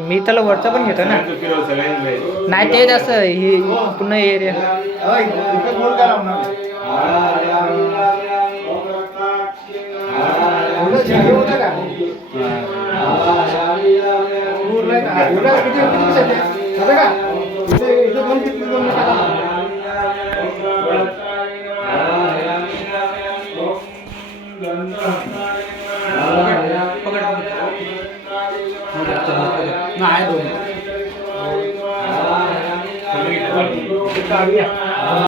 मी त्याला वरचा पण घेतो ना. नाही ते जास्त ही पुन्हा एरिया नाही